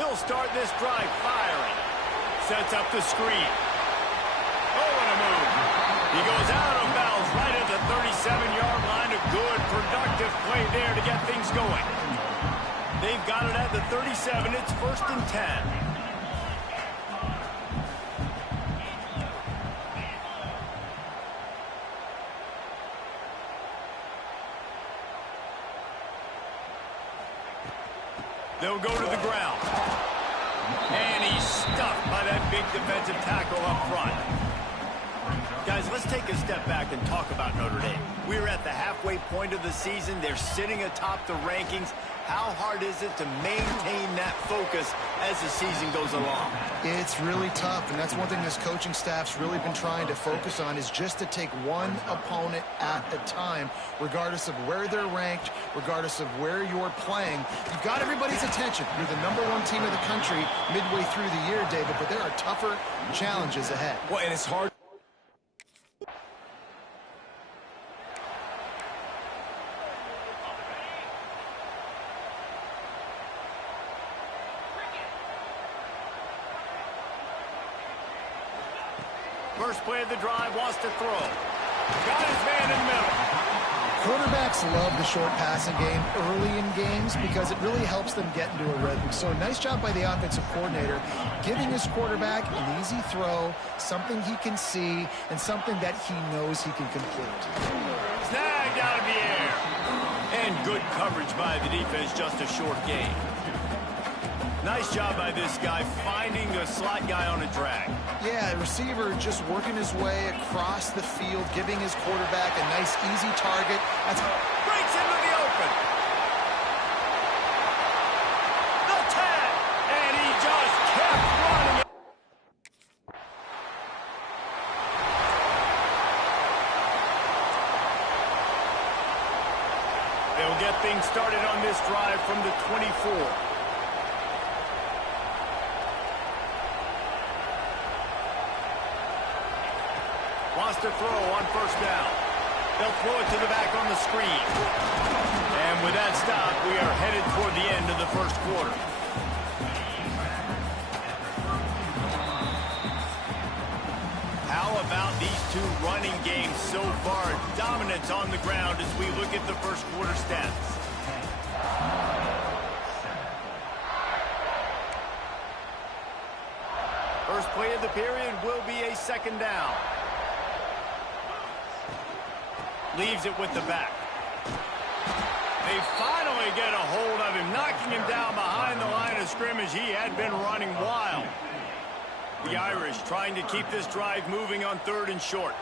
He'll start this drive firing. Sets up the screen. Oh, what a move. He goes out of bounds right at the 37-yard line. A good, productive play there to get things going. They've got it at the 37. It's 1st and 10. They'll go to the ground. And he's stuffed by that big defensive tackle up front. Guys, let's take a step back and talk about Notre Dame. We're at the halfway point of the season. They're sitting atop the rankings. How hard is it to maintain that focus as the season goes along? It's really tough, and that's one thing this coaching staff's really been trying to focus on, is just to take one opponent at a time, regardless of where they're ranked, regardless of where you're playing. You've got everybody's attention. You're the #1 team in the country midway through the year, David, but there are tougher challenges ahead. Well, and it's hard. First play of the drive, wants to throw. Got his man in the middle. Quarterbacks love the short passing game early in games because it really helps them get into a rhythm. So nice job by the offensive coordinator, giving his quarterback an easy throw, something he can see, and something that he knows he can complete. Snagged out of the air. And good coverage by the defense, just a short gain. Nice job by this guy finding the slot guy on a drag. Yeah, receiver just working his way across the field, giving his quarterback a nice, easy target. That's breaks into the open. The tag, and he just kept running. They'll get things started on this drive from the 24. Wants to throw on first down. They'll throw it to the back on the screen. And with that stop, we are headed toward the end of the first quarter. How about these two running games so far? Dominance on the ground as we look at the first quarter stats. First play of the period will be a 2nd down. Leaves it with the back. They finally get a hold of him, knocking him down behind the line of scrimmage. He had been running wild. The Irish trying to keep this drive moving on 3rd and short.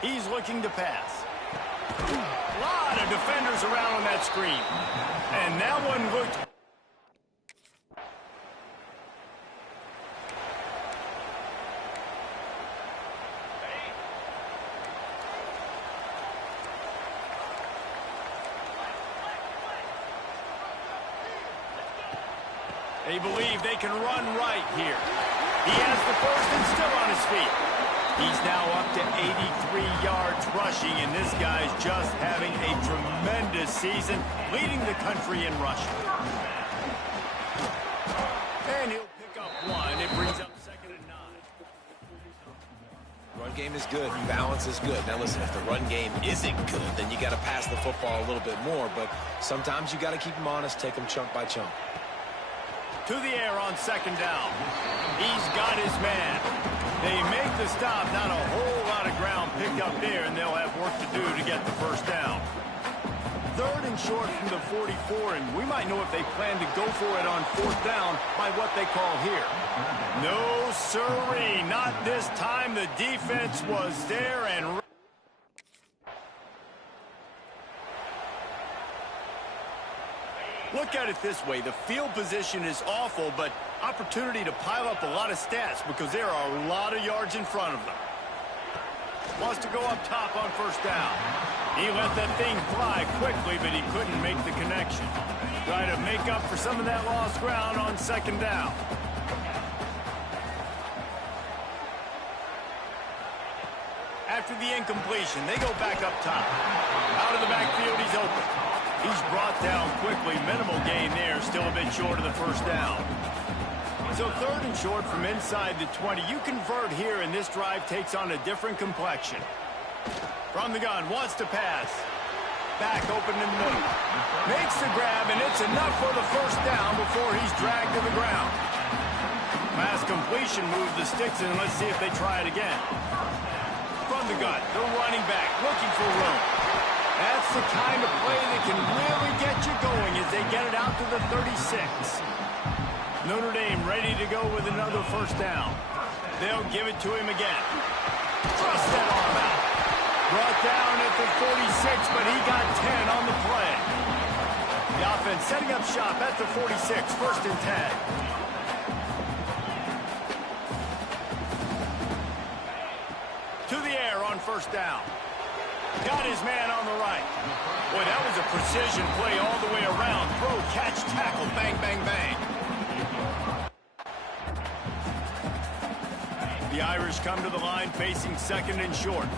He's looking to pass. A lot of defenders around on that screen. And that one looked... They believe they can run right here. He has the first and still on his feet. He's now up to 83 yards rushing, and this guy's just having a tremendous season, leading the country in rushing. And he'll pick up one. It brings up 2nd and 9. Run game is good. Balance is good. Now listen, if the run game isn't good, then you got to pass the football a little bit more. But sometimes you got to keep them honest, take them chunk by chunk. To the air on 2nd down. He's got his man. They make the stop. Not a whole lot of ground picked up there, and they'll have work to do to get the first down. 3rd and short from the 44, and we might know if they plan to go for it on 4th down by what they call here. No, sirree, not this time. The defense was there and... Look at it this way. The field position is awful, but opportunity to pile up a lot of stats because there are a lot of yards in front of them. Wants to go up top on 1st down. He let that thing fly quickly, but he couldn't make the connection. Try to make up for some of that lost ground on 2nd down. At after the incompletion. They go back up top. Out of the backfield, he's open. He's brought down quickly. Minimal gain there, still a bit short of the first down. So 3rd and short from inside the 20. You convert here, and this drive takes on a different complexion. From the gun, wants to pass. Back open in the middle. Makes the grab, and it's enough for the first down before he's dragged to the ground. Pass completion moves the sticks in. Let's see if they try it again. From the gun, the running back looking for room. That's the kind of play that can really get you going as they get it out to the 36. Notre Dame ready to go with another first down. They'll give it to him again. Thrust that arm out. Brought down at the 46, but he got 10 on the play. The offense setting up shop at the 46, 1st and 10. To the air on first down. Got his man on the right. Boy, that was a precision play all the way around. Throw, catch, tackle, bang, bang, bang. The Irish come to the line facing 2nd and short.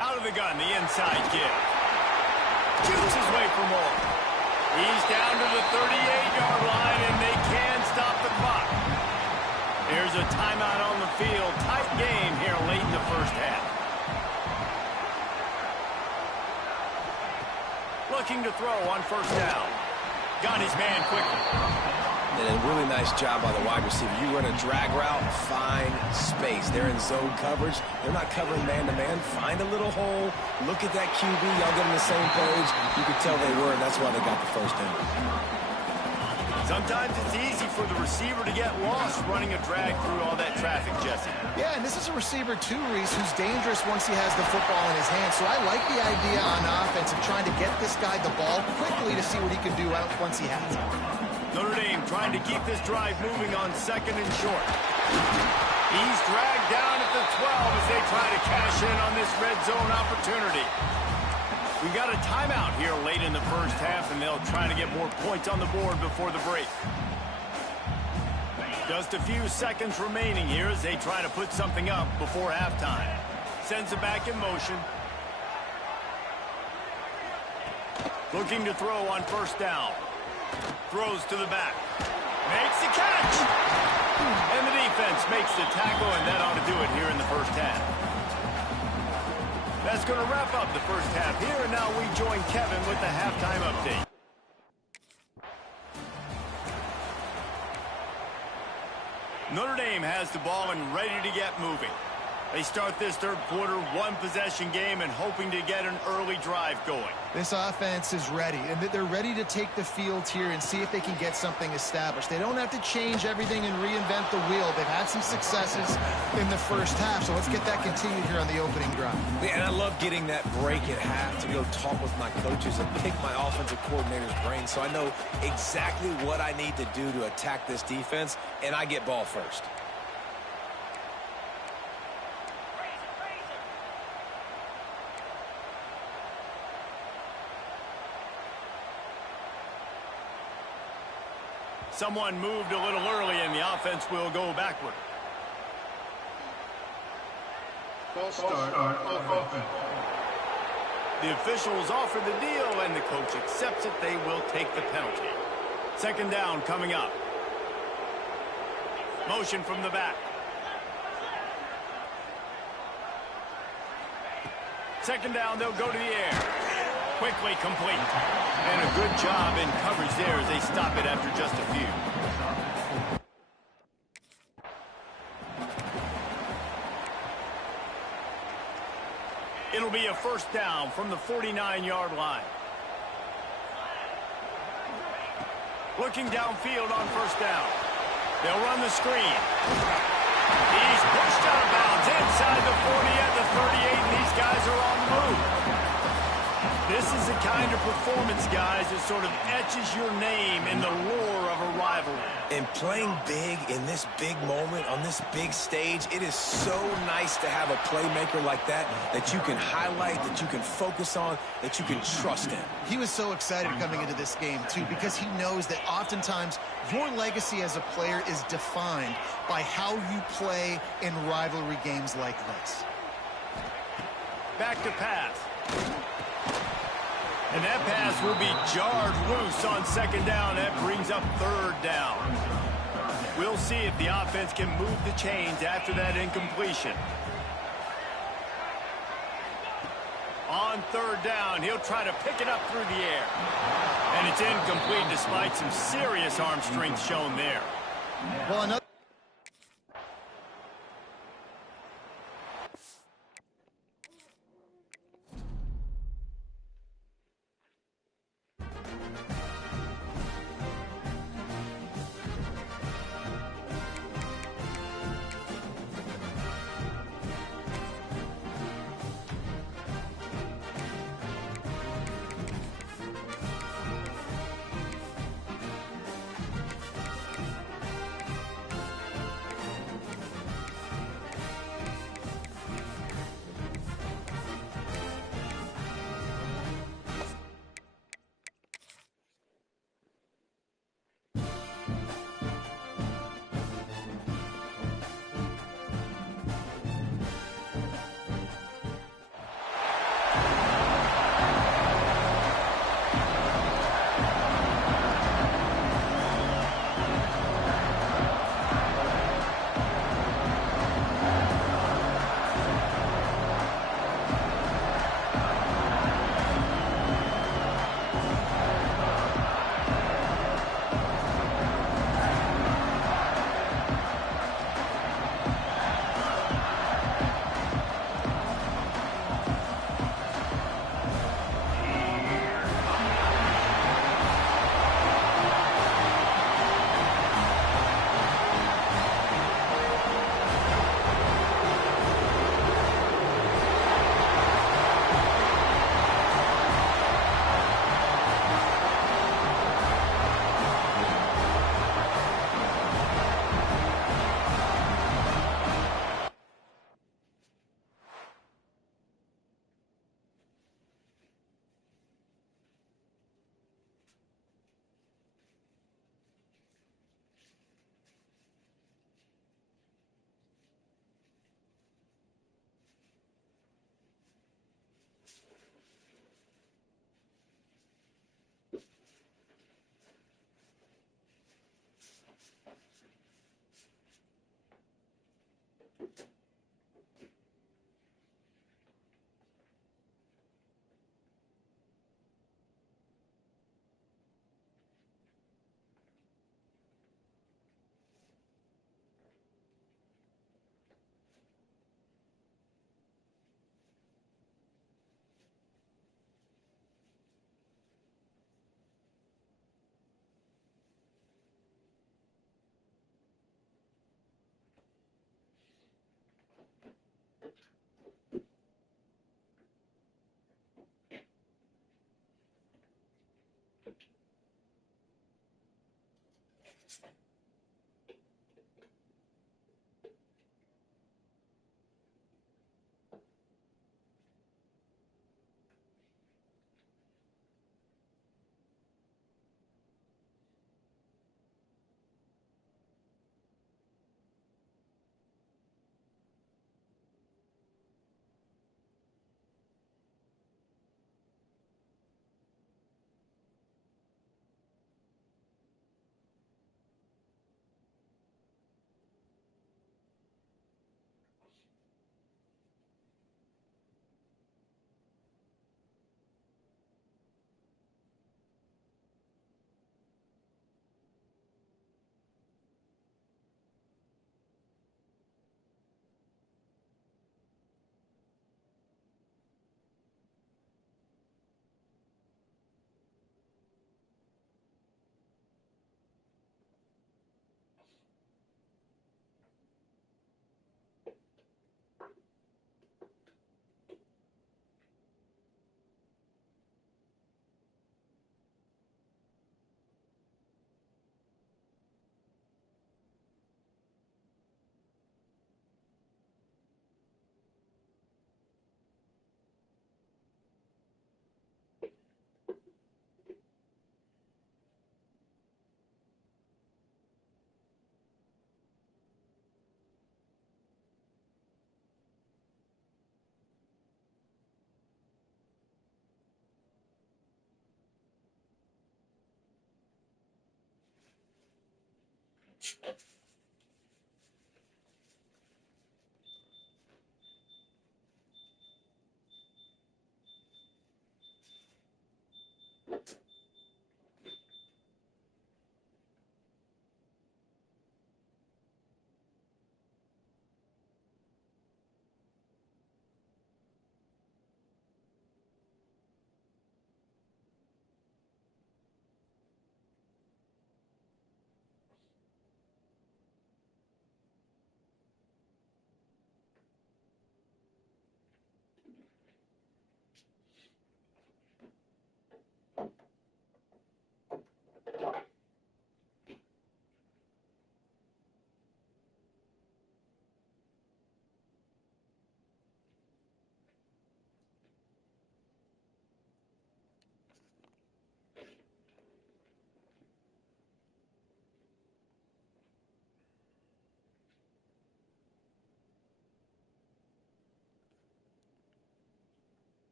Out of the gun, the inside give. Shoots his way for more. He's down to the 38-yard line, and they can stop the clock. There's a timeout on the field. Tight game here late in the first half. Looking to throw on first down. Got his man quickly. And a really nice job by the wide receiver. You run a drag route, find space. They're in zone coverage. They're not covering man-to-man. Find a little hole. Look at that QB. Y'all get on the same page. You could tell they were, and that's why they got the first down. Sometimes it's easy for the receiver to get lost running a drag through all that traffic, Jesse. Yeah, and this is a receiver too, Reese, who's dangerous once he has the football in his hands. So I like the idea on offense of trying to get this guy the ball quickly to see what he can do out once he has it. Notre Dame trying to keep this drive moving on 2nd and short. He's dragged down at the 12 as they try to cash in on this red zone opportunity. We got a timeout here late in the first half, and they'll try to get more points on the board before the break. Just a few seconds remaining here as they try to put something up before halftime. Sends it back in motion. Looking to throw on first down. Throws to the back. Makes the catch! And the defense makes the tackle, and that ought to do it here in the first half. That's going to wrap up the first half here, and now we join Kevin with the halftime update. Notre Dame has the ball and ready to get moving. They start this third quarter, one-possession game, and hoping to get an early drive going. This offense is ready, and they're ready to take the field here and see if they can get something established. They don't have to change everything and reinvent the wheel. They've had some successes in the first half, so let's get that continued here on the opening drive. Yeah, and I love getting that break at half to go talk with my coaches and pick my offensive coordinator's brain so I know exactly what I need to do to attack this defense, and I get ball first. Someone moved a little early, and the offense will go backward. False start on offense. The officials offer the deal, and the coach accepts it. They will take the penalty. 2nd down coming up. Motion from the back. 2nd down, they'll go to the air. Quickly complete. And a good job in coverage there as they stop it after just a few. It'll be a first down from the 49-yard line. Looking downfield on first down. They'll run the screen. He's pushed out of bounds inside the 40 at the 38, and these guys are on the move. This is the kind of performance, guys, that sort of etches your name in the lore of a rivalry. And playing big in this big moment, on this big stage, it is so nice to have a playmaker like that that you can highlight, that you can focus on, that you can trust in. He was so excited coming into this game, too, because he knows that oftentimes Your legacy as a player is defined by how you play in rivalry games like this. Back to pass. And that pass will be jarred loose on second down. That brings up third down. We'll see if the offense can move the chains after that incompletion. On third down, he'll try to pick it up through the air. And it's incomplete despite some serious arm strength shown there. Well, another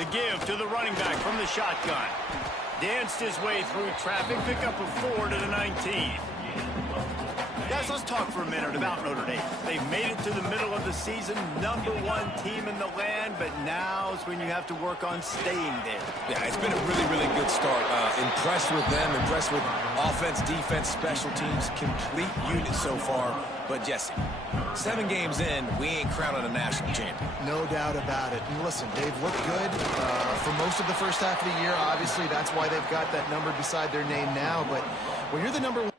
The give to the running back from the shotgun. Danced his way through traffic, pick up a 4 to the 19. Guys, let's talk for a minute about Notre Dame. They've made it to the middle of the season, #1 team in the land, but now's when you have to work on staying there. Yeah, it's been a really, really good start. Impressed with them, impressed with offense, defense, special teams, complete unit so far. But Jesse, 7 games in, we ain't crowning a national champion. No doubt about it. And listen, they've looked good for most of the first half of the year. Obviously, that's why they've got that number beside their name now. But when you're the number 1,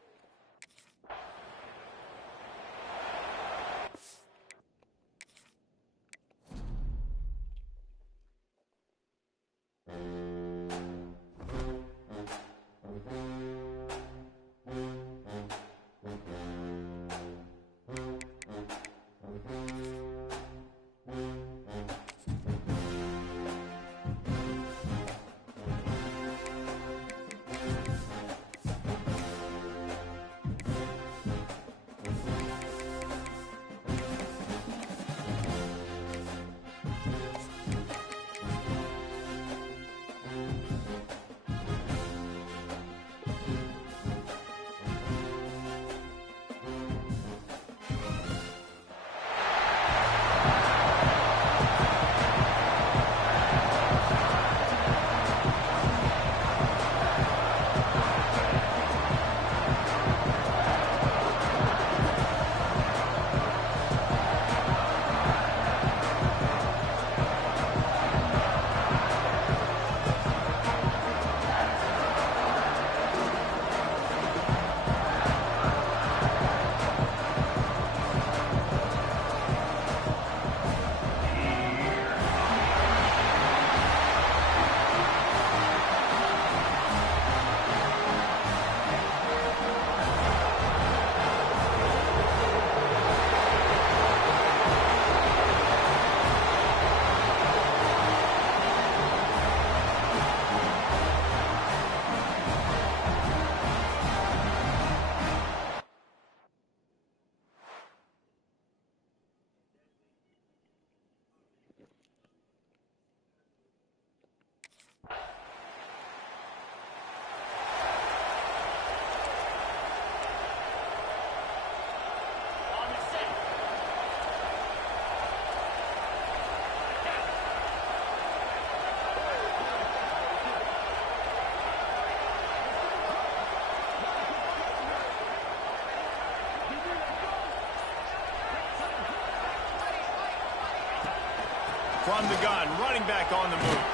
from the gun, running back on the move.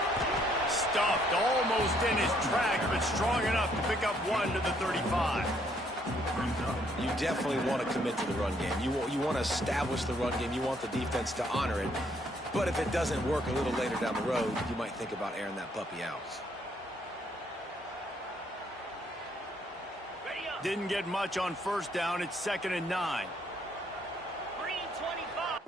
Stuffed almost in his tracks, but strong enough to pick up 1 to the 35. You definitely want to commit to the run game. You want to establish the run game. You want the defense to honor it. But if it doesn't work a little later down the road, you might think about airing that puppy out. Didn't get much on first down. It's 2nd and 9. Green 25.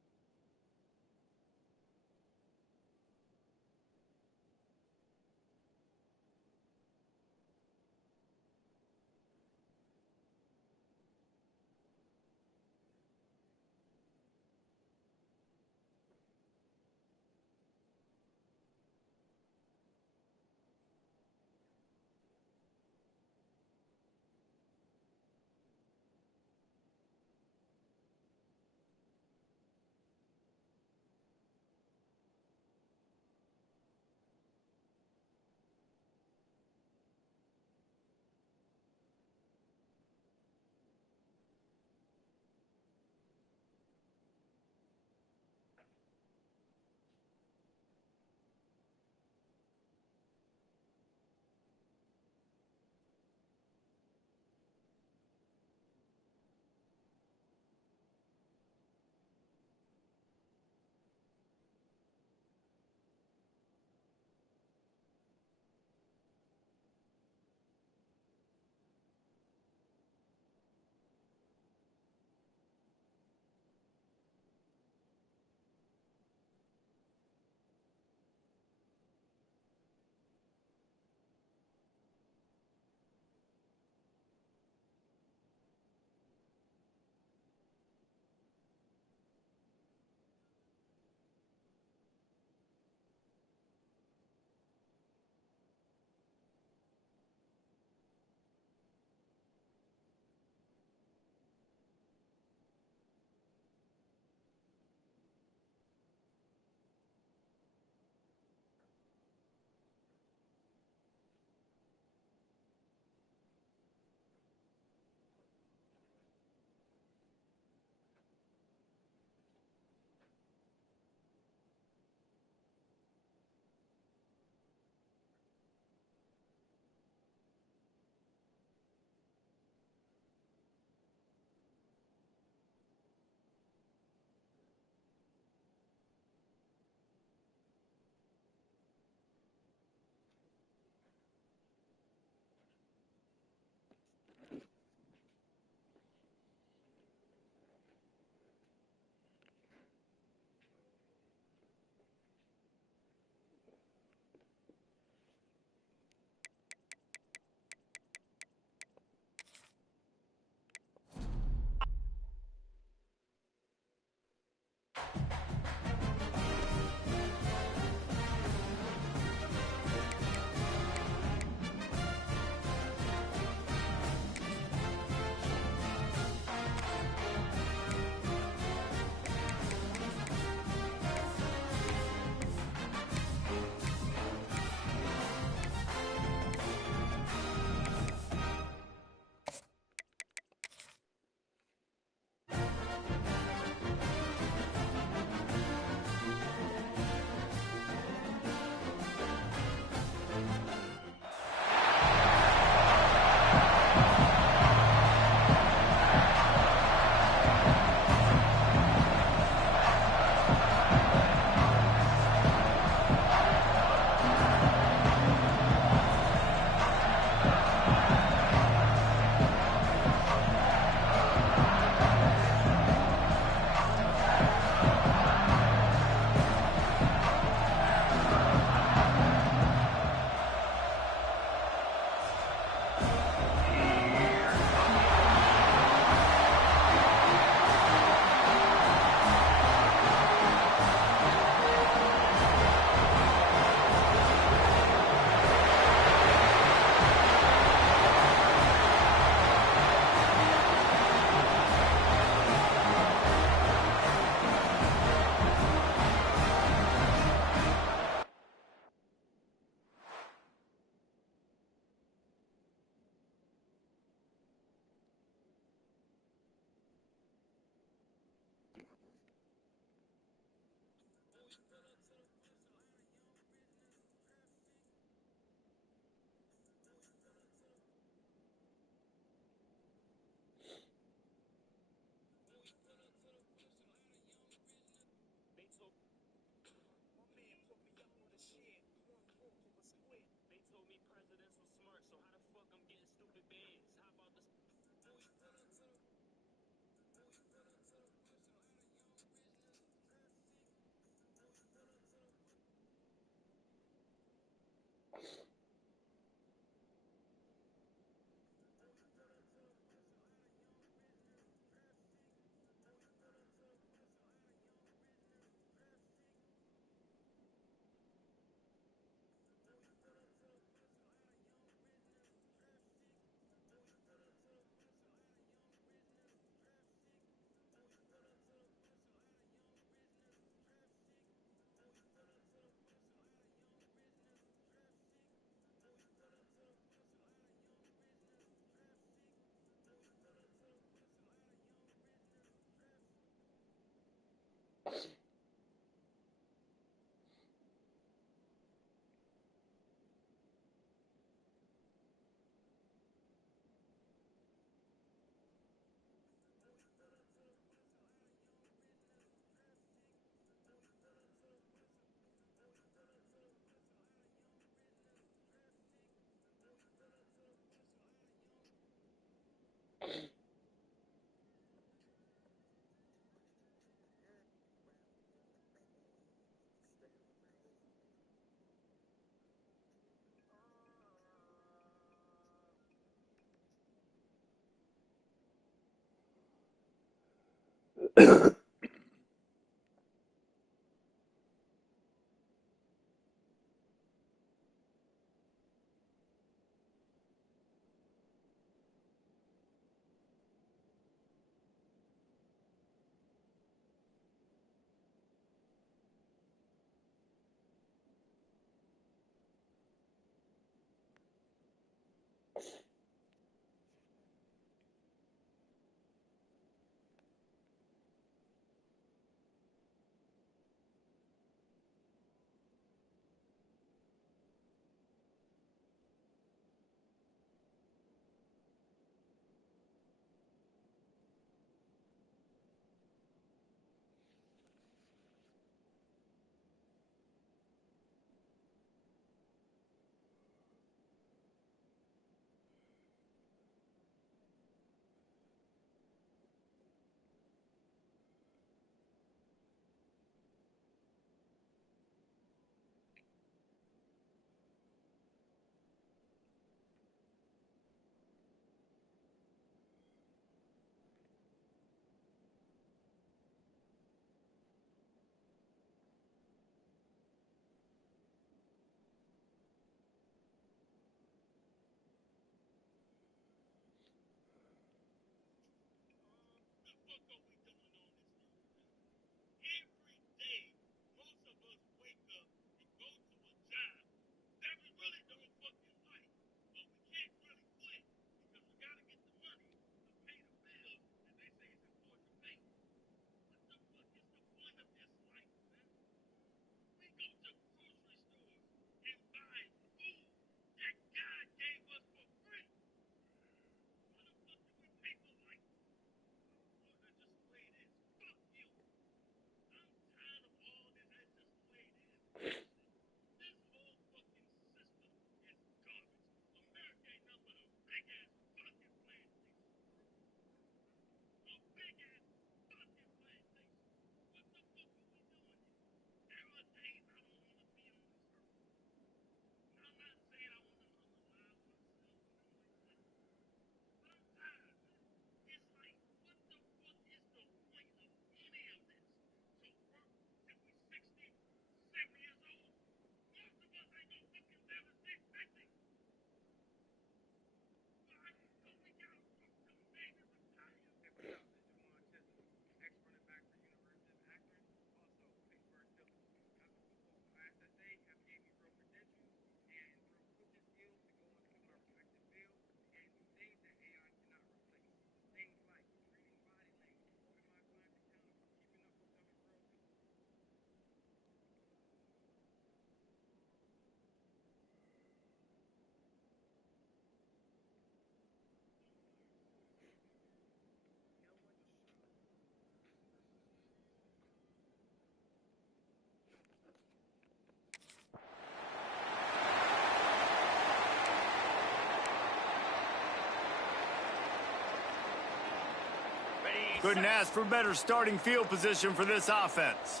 Couldn't ask for better starting field position for this offense.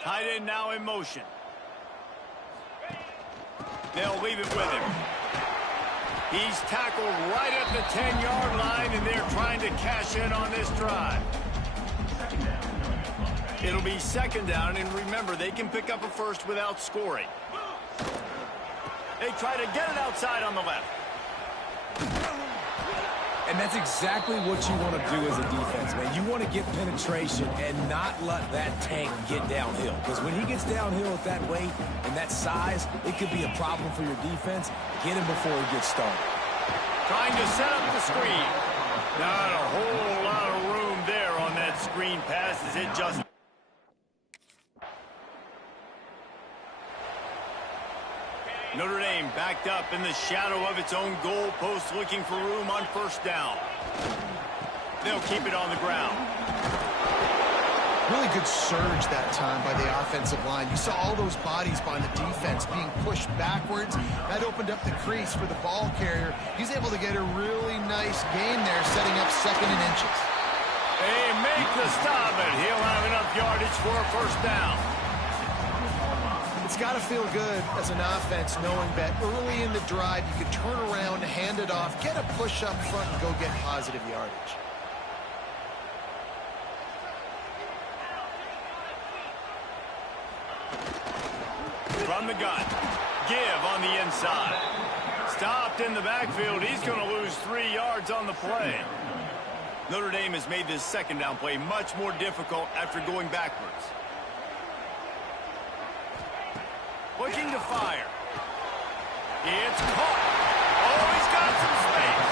Tight end now in motion. They'll leave it with him. He's tackled right at the 10-yard line, and they're trying to cash in on this drive. It'll be second down, and remember, they can pick up a first without scoring. They try to get it outside on the left. And that's exactly what you want to do as a defense, man. You want to get penetration and not let that tank get downhill. Because when he gets downhill at that weight and that size, it could be a problem for your defense. Get him before he gets started. Trying to set up the screen. Not a whole lot of room there on that screen pass as it just... Notre Dame backed up in the shadow of its own goal post, looking for room on first down. They'll keep it on the ground. Really good surge that time by the offensive line. You saw all those bodies by the defense being pushed backwards. That opened up the crease for the ball carrier. He's able to get a really nice gain there, setting up second and inches. They make the stop, and he'll have enough yardage for a first down. It's got to feel good as an offense knowing that early in the drive you could turn around, hand it it off, get a push up front, and go get positive yardage. From the gun, give on the inside. Stopped in the backfield. He's going to lose 3 yards on the play. Notre Dame has made this second down play much more difficult after going backwards. Looking to fire. It's caught. Oh, he's got some space.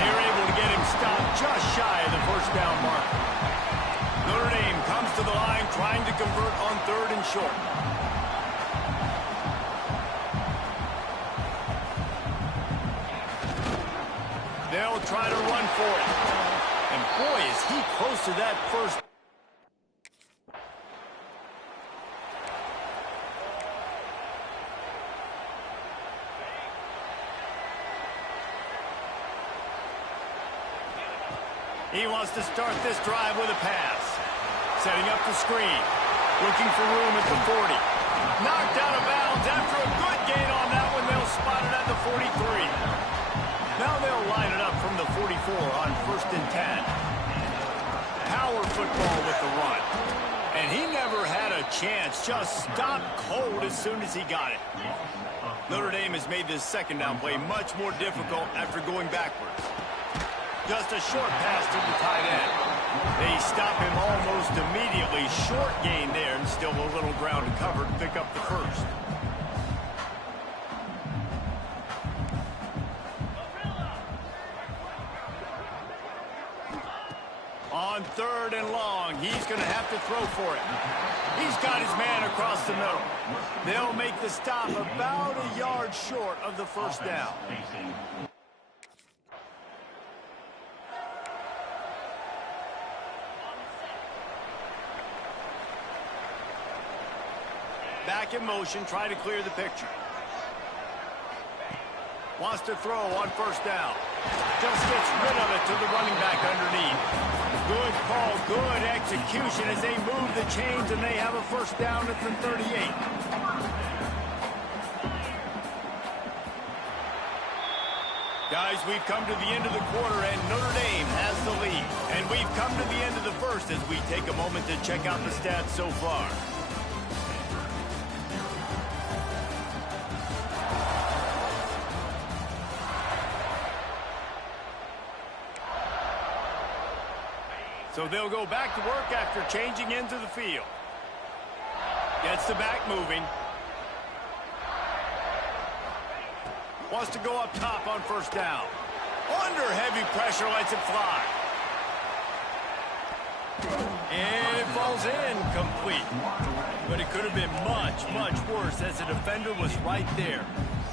They're able to get him stopped just shy of the first down mark. Notre Dame comes to the line trying to convert on 3rd and short. They'll try to run for it. And boy, is he close to that first. He wants to start this drive with a pass. Setting up the screen. Looking for room at the 40. Knocked out of bounds after a good gain on that one. They'll spot it at the 43. Now they'll line it up from the 44 on 1st and 10. Power football with the run. And he never had a chance. Just stopped cold as soon as he got it. Notre Dame has made this second down play much more difficult after going backwards. Just a short pass to the tight end. They stop him almost immediately. Short gain there and still a little ground to cover to pick up the first. On 3rd and long, he's going to have to throw for it. He's got his man across the middle. They'll make the stop about a yard short of the first down. Back in motion, trying to clear the picture. Wants to throw on 1st down. Just gets rid of it to the running back underneath. Good call, good execution as they move the chains and they have a 1st down at the 38. Guys, we've come to the end of the quarter and Notre Dame has the lead. And we've come to the end of the first as we take a moment to check out the stats so far. So they'll go back to work after changing into the field. Gets the back moving. Wants to go up top on 1st down. Under heavy pressure, lets it fly. And it falls incomplete. But it could have been much, much worse as the defender was right there.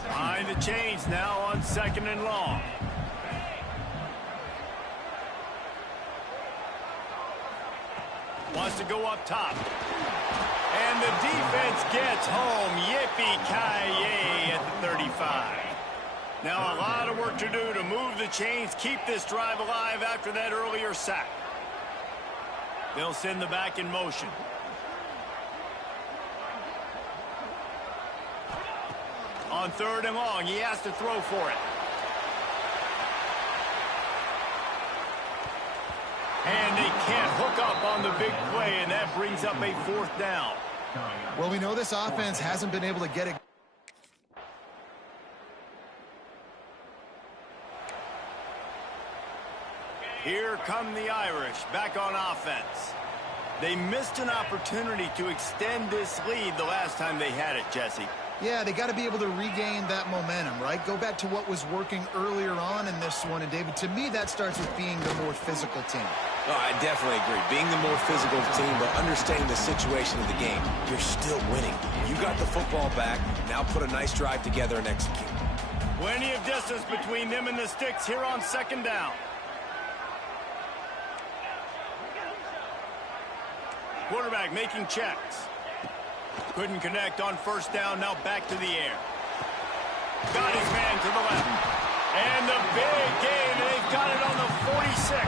Behind the chains now on 2nd and long. Wants to go up top. And the defense gets home. Yippee-ki-yay at the 35. Now a lot of work to do to move the chains, keep this drive alive after that earlier sack. They'll send the back in motion. On 3rd and long, he has to throw for it. And they can't hook up on the big play, and that brings up a 4th down. Well, we know this offense hasn't been able to get it. Here come the Irish back on offense. They missed an opportunity to extend this lead the last time they had it, Jesse. Yeah, they got to be able to regain that momentum, right? Go back to what was working earlier on in this one. And, David, to me, that starts with being the more physical team. No, I definitely agree. Being the more physical team, but understanding the situation of the game. You're still winning. You got the football back. Now put a nice drive together and execute. Plenty of distance between them and the sticks here on 2nd down. Quarterback making checks. Couldn't connect on 1st down. Now back to the air. Got his man to the left. And the big gain. They've got it on the 46.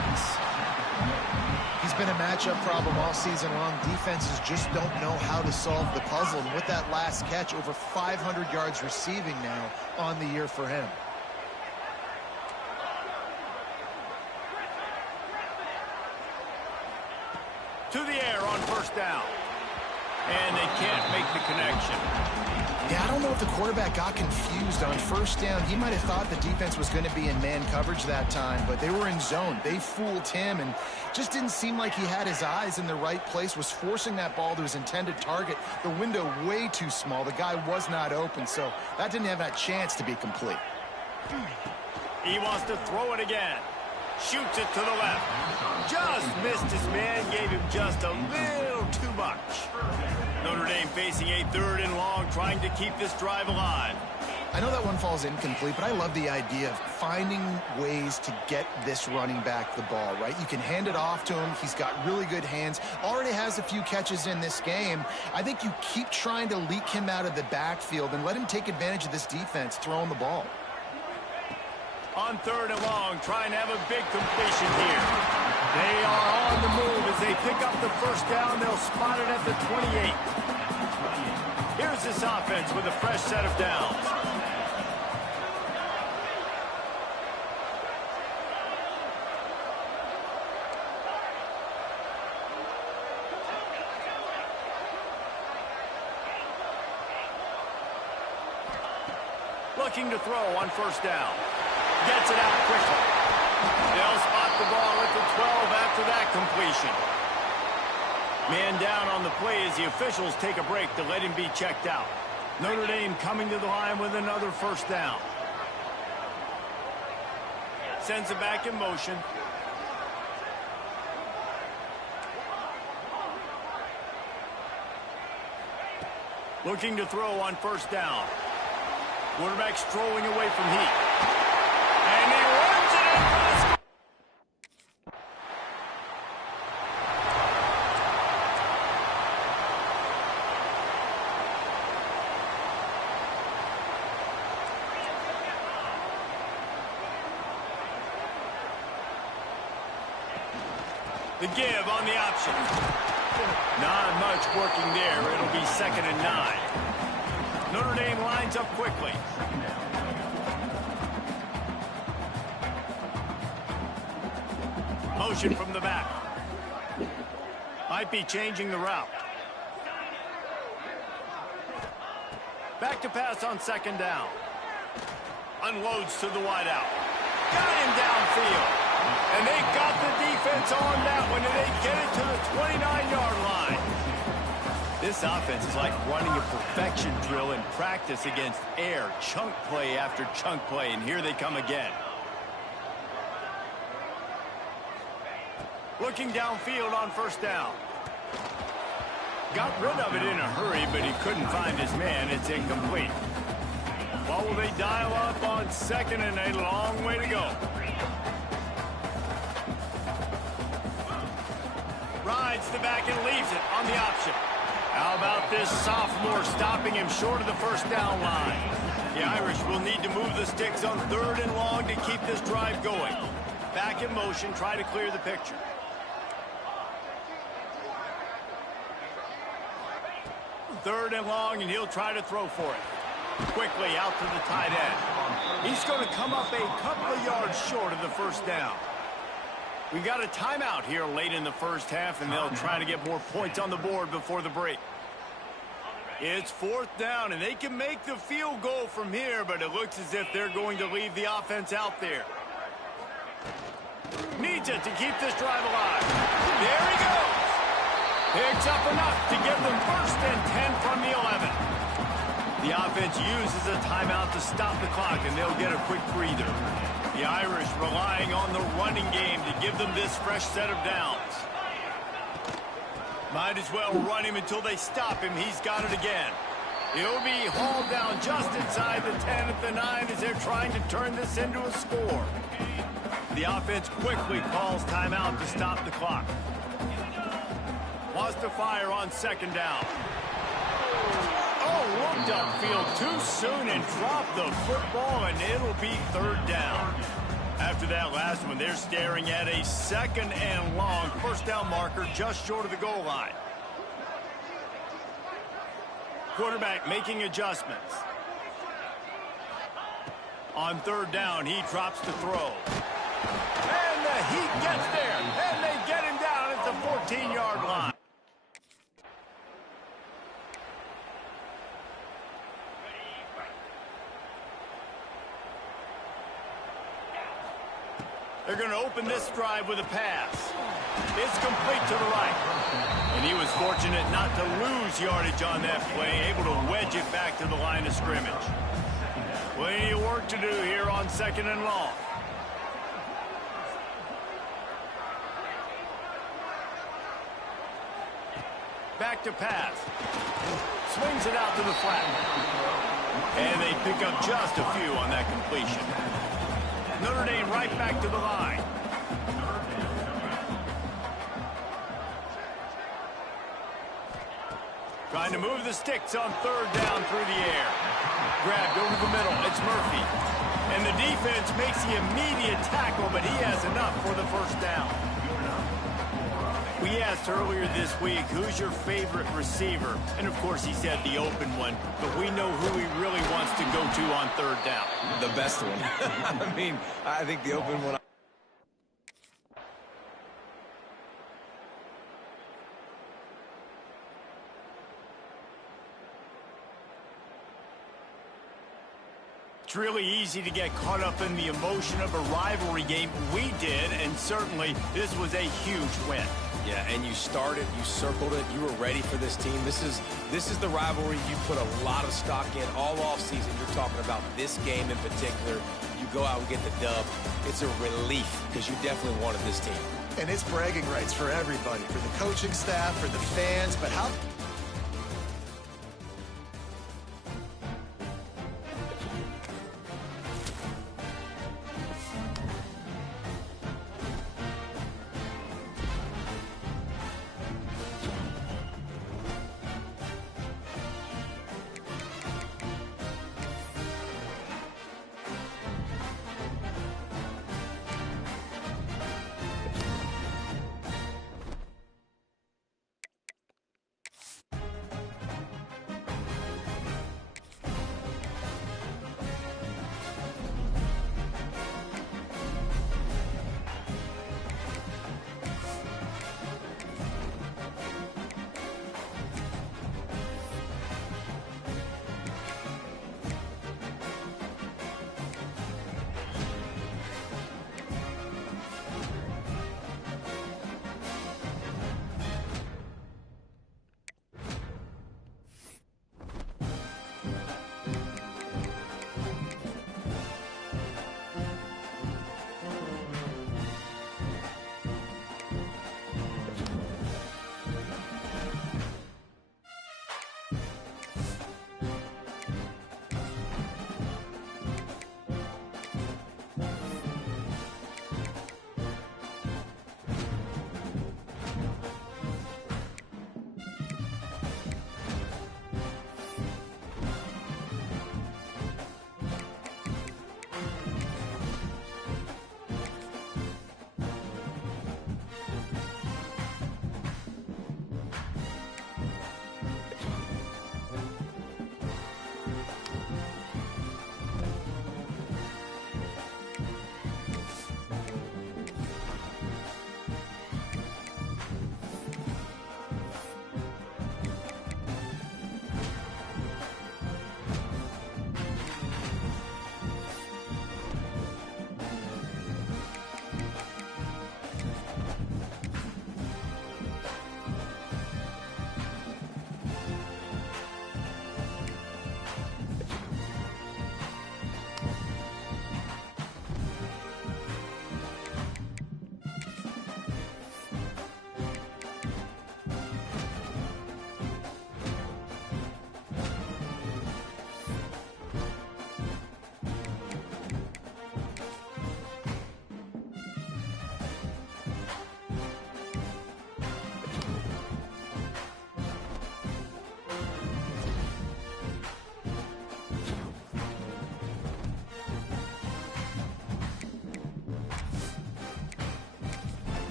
He's been a matchup problem all season long. Defenses just don't know how to solve the puzzle. And with that last catch, over 500 yards receiving now on the year for him. To the air on first down. And they can't make the connection. Yeah, I don't know if the quarterback got confused on first down. He might have thought the defense was going to be in man coverage that time, but they were in zone. They fooled him and just didn't seem like he had his eyes in the right place, was forcing that ball to his intended target. The window way too small. The guy was not open, so that didn't have that chance to be complete. He wants to throw it again. Shoots it to the left. Just missed his man, gave him just a little too much. Notre Dame facing a 3rd and long, trying to keep this drive alive. I know that one falls incomplete, but I love the idea of finding ways to get this running back the ball, right? You can hand it off to him. He's got really good hands. Already has a few catches in this game. I think you keep trying to leak him out of the backfield and let him take advantage of this defense throwing the ball. On 3rd and long, trying to have a big completion here. They are on the move as they pick up the first down. They'll spot it at the 28. Here's this offense with a fresh set of downs. Looking to throw on first down. Gets it out quickly. They'll spot the ball at the 12 after that completion. Man down on the play as the officials take a break to let him be checked out. Notre Dame coming to the line with another first down. Sends it back in motion. Looking to throw on first down. Quarterback strolling away from heat. And he runs it in for the score. The give on the option. Not much working there. It'll be 2nd and 9. Notre Dame lines up quickly. Motion from the back. Might be changing the route. Back to pass on 2nd down. Unloads to the wideout. Got him downfield. And they got the defense on that one, and they get it to the 29-yard line. This offense is like running a perfection drill in practice against air. Chunk play after chunk play, and here they come again. Looking downfield on first down. Got rid of it in a hurry, but he couldn't find his man. It's incomplete. What will they dial up on 2nd and a long way to go? Rides the back and leaves it on the option. How about this sophomore stopping him short of the first down line? The Irish will need to move the sticks on 3rd and long to keep this drive going. Back in motion, try to clear the picture. Third and long, and he'll try to throw for it. Quickly out to the tight end. He's going to come up a couple of yards short of the first down. We got a timeout here late in the first half, and they'll try to get more points on the board before the break. It's 4th down, and they can make the field goal from here, but it looks as if they're going to leave the offense out there. Needs it to keep this drive alive. There he goes. Picks up enough to give them 1st and 10 from the 11. The offense uses a timeout to stop the clock, and they'll get a quick breather. The Irish relying on the running game to give them this fresh set of downs. Might as well run him until they stop him. He's got it again. He'll be hauled down just inside the 10 at the 9 as they're trying to turn this into a score. The offense quickly calls timeout to stop the clock. Wants to fire on 2nd down. Oh, looked upfield too soon and dropped the football, and it'll be 3rd down. After that last one, they're staring at a 2nd and long first down marker just short of the goal line. Quarterback making adjustments. On 3rd down, he drops to throw. And the Heat gets there, and they get him down at the 17-yard line. They're going to open this drive with a pass. It's complete to the right. And he was fortunate not to lose yardage on that play, able to wedge it back to the line of scrimmage. Plenty of work to do here on 2nd and long. Back to pass. Swings it out to the flat. And they pick up just a few on that completion. Notre Dame right back to the line. Trying to move the sticks on 3rd down through the air. Grabbed over the middle. It's Murphy. And the defense makes the immediate tackle, but he has enough for the 1st down. We asked earlier this week, who's your favorite receiver? And, of course, he said the open one. But we know who he really wants to go to on 3rd down. The best one. I mean, I think the open one. It's really easy to get caught up in the emotion of a rivalry game. We did, and certainly this was a huge win. Yeah, and you started, you circled it, you were ready for this team. This is the rivalry you put a lot of stock in all offseason. You're talking about this game in particular. You go out and get the dub. It's a relief because you definitely wanted this team. And it's bragging rights for everybody, for the coaching staff, for the fans, but how...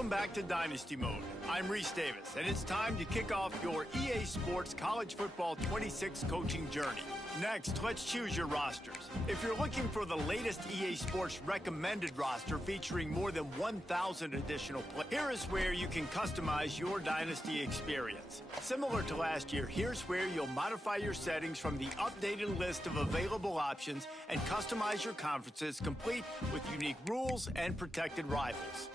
Welcome back to Dynasty Mode. I'm Reese Davis, and it's time to kick off your EA Sports College Football 26 coaching journey. Next, let's choose your rosters. If you're looking for the latest EA Sports recommended roster featuring more than 1,000 additional players, here is where you can customize your Dynasty experience. Similar to last year, here's where you'll modify your settings from the updated list of available options and customize your conferences complete with unique rules and protected rivals.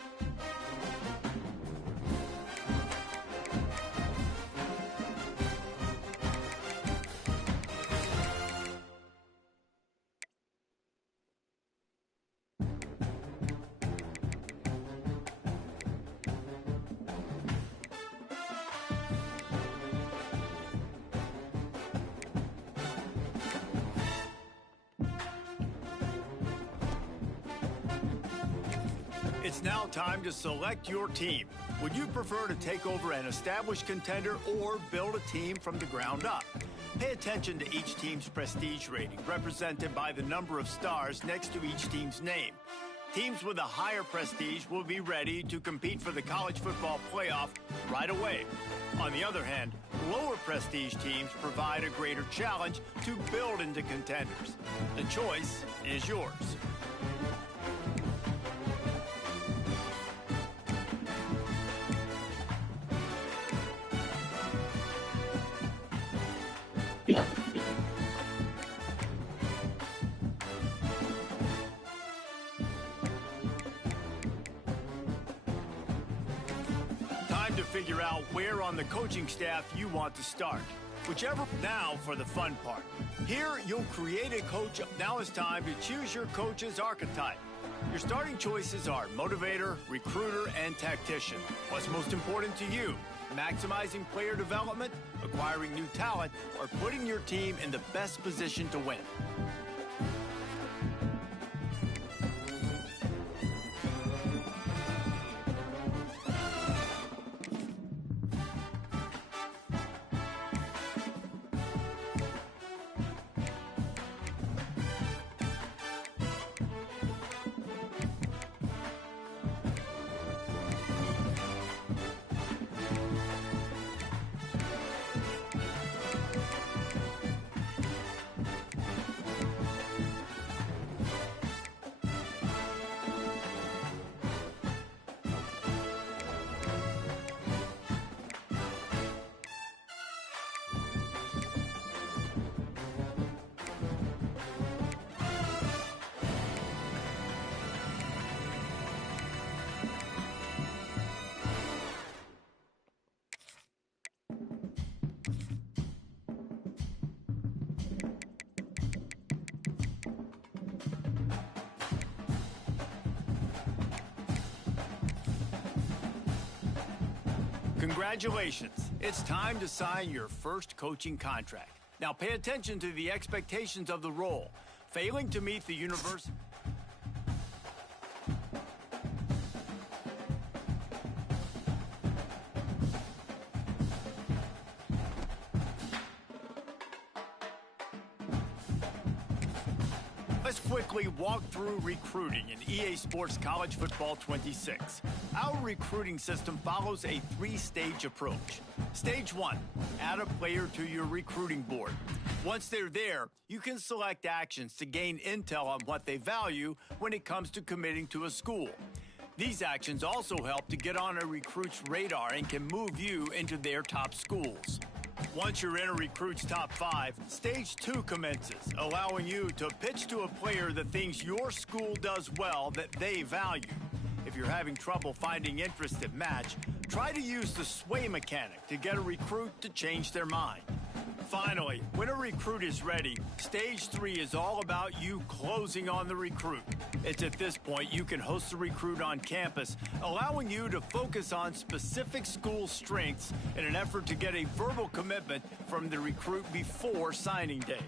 It's now time to select your team. Would you prefer to take over an established contender or build a team from the ground up? Pay attention to each team's prestige rating, represented by the number of stars next to each team's name. Teams with a higher prestige will be ready to compete for the college football playoff right away. On the other hand, lower prestige teams provide a greater challenge to build into contenders. The choice is yours. Time to figure out where on the coaching staff you want to start. Whichever. Now for the fun part. Here you'll create a coach. Now it's time to choose your coach's archetype. Your starting choices are motivator, recruiter, and tactician. What's most important to you? Maximizing player development, acquiring new talent, or putting your team in the best position to win? Congratulations. It's time to sign your first coaching contract. Now pay attention to the expectations of the role. Failing to meet the university. Let's quickly walk through recruiting in EA Sports College Football 26. Our recruiting system follows a three-stage approach. Stage 1, add a player to your recruiting board. Once they're there, you can select actions to gain intel on what they value when it comes to committing to a school. These actions also help to get on a recruit's radar and can move you into their top schools. Once you're in a recruit's top 5, Stage 2 commences, allowing you to pitch to a player the things your school does well that they value. If you're having trouble finding interests that match, try to use the sway mechanic to get a recruit to change their mind. Finally, when a recruit is ready, Stage 3 is all about you closing on the recruit. It's at this point you can host the recruit on campus, allowing you to focus on specific school strengths in an effort to get a verbal commitment from the recruit before signing day.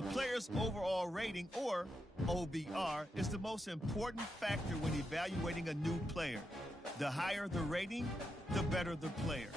A player's overall rating, or OVR, is the most important factor when evaluating a new player. The higher the rating, the better the player.